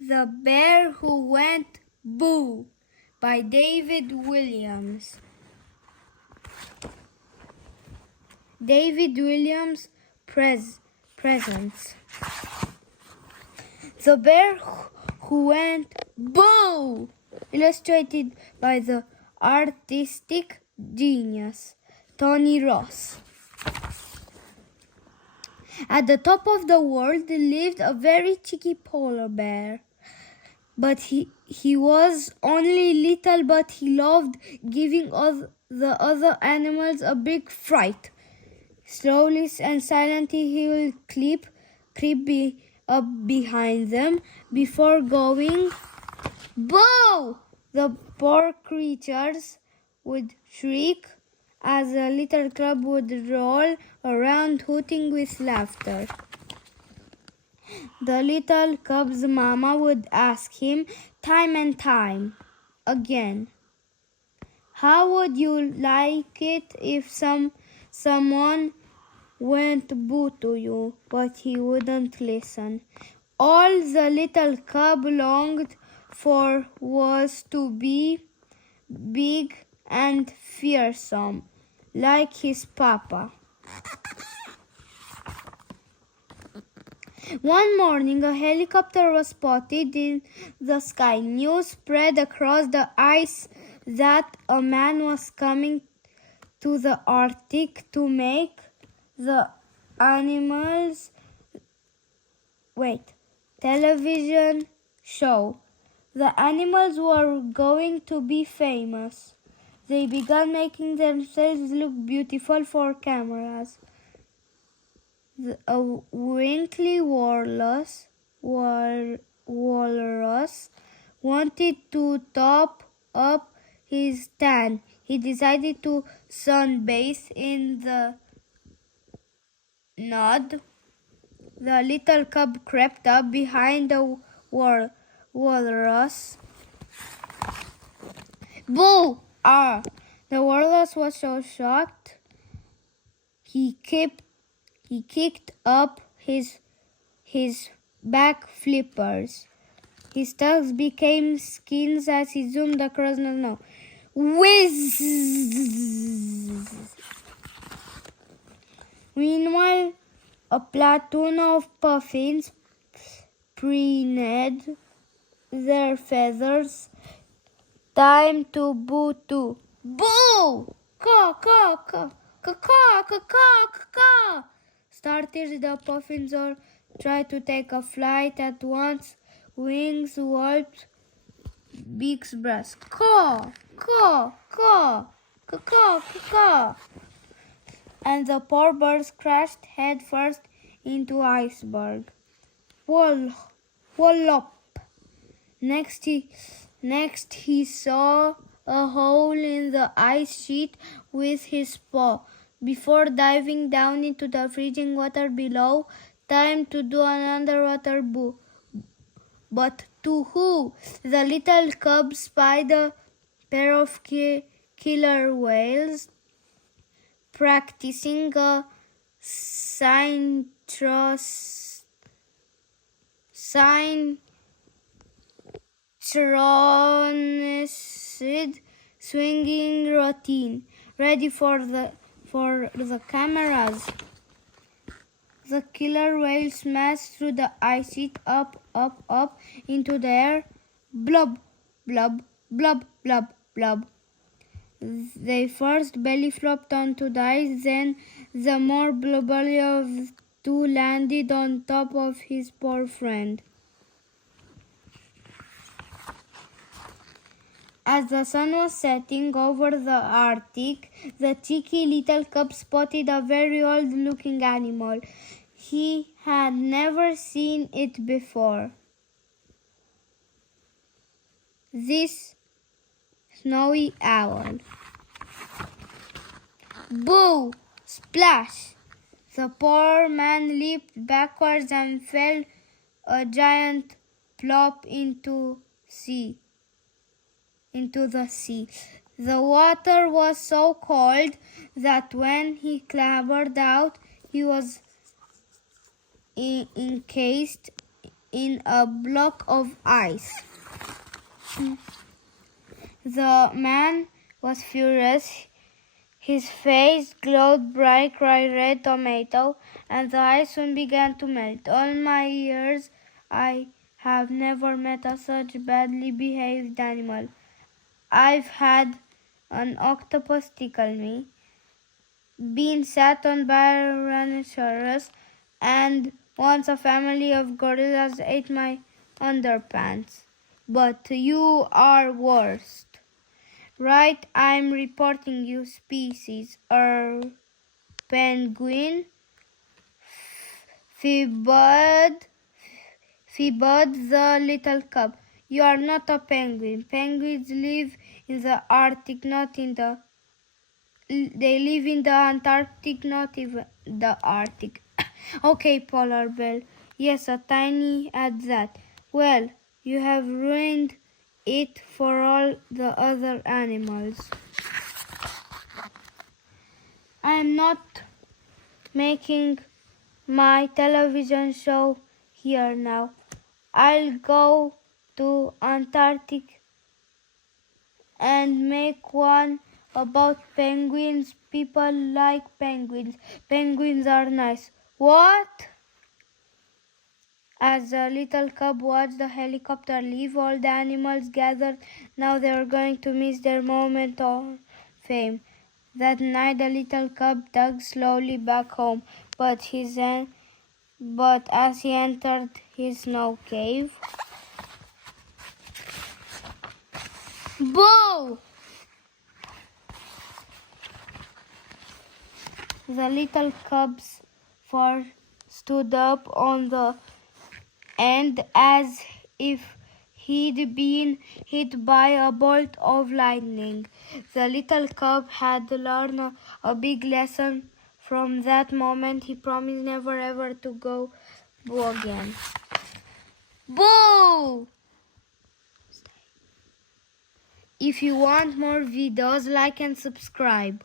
The Bear Who Went Boo by David Williams. David Williams Presents. The Bear Who Went Boo! Illustrated by the artistic genius Tony Ross. At the top of the world lived a very cheeky polar bear. But he was only little, but he loved giving the other animals a big fright. Slowly and silently he will creep up behind them before going boo! The poor creatures would shriek as the little cub would roll around hooting with laughter. The little cub's mama would ask him time and time again, "How would you like it if someone went boo to you?" But he wouldn't listen. All the little cub longed for was to be big and fearsome, like his papa. One morning, a helicopter was spotted in the sky. News spread across the ice that a man was coming to the Arctic to make the animals television show. The animals were going to be famous. They began making themselves look beautiful for cameras. A wrinkly walrus wanted to top up his tan. He decided to sunbathe in the nod. The little cub crept up behind the walrus. Boo! Ah! The walrus was so shocked, he kicked up his back flippers. His tusks became skins as he zoomed across the snow. Whiz! Meanwhile, a platoon of puffins preened their feathers. Time to boo too. Boo! Caw, caw, caw, caw, caw, caw, caw, caw. Started the puffins all tried to take a flight at once. Wings whooped, beaks burst. Caw, caw, caw, caw, caw, caw. And the poor birds crashed head first into iceberg. Wallop. Next he saw a hole in the ice sheet with his paw. Before diving down into the freezing water below, time to do an underwater boo. But to who? The little cub spied a pair of killer whales practicing a synchronized swinging routine, ready for the cameras. The killer whale smashed through the ice sheet, up into the air. Blub, blub, blub, blub, blub. They first belly flopped onto the ice, then the more blubbery of the two landed on top of his poor friend. As the sun was setting over the Arctic, the cheeky little cub spotted a very old-looking animal. He had never seen it before. This snowy owl. Boo! Splash! The poor man leaped backwards and fell a giant plop into the sea. The water was so cold that when he clambered out, he was encased in a block of ice. The man was furious. His face glowed bright red tomato, and the ice soon began to melt. All my years, I have never met a such badly behaved animal. I've had an octopus tickle me, been sat on by a rhinoceros, and once a family of gorillas ate my underpants. But you are worst. Right, I'm reporting you species. Penguin, Phoebud, the little cub. You are not a penguin. Penguins live in the Arctic, not in the... They live in the Antarctic, not even the Arctic. Okay, polar bear. Yes, a tiny at that. Well, you have ruined it for all the other animals. I'm not making my television show here now. I'll go to Antarctic and make one about penguins. People like penguins. Penguins are nice. What? As the little cub watched the helicopter leave, all the animals gathered. Now they were going to miss their moment of fame. That night the little cub dug slowly back home, but as he entered his snow cave, boo! The little cub's fur stood up on the end as if he'd been hit by a bolt of lightning. The little cub had learned a big lesson from that moment. He promised never ever to go boo again. Boo! If you want more videos, like and subscribe.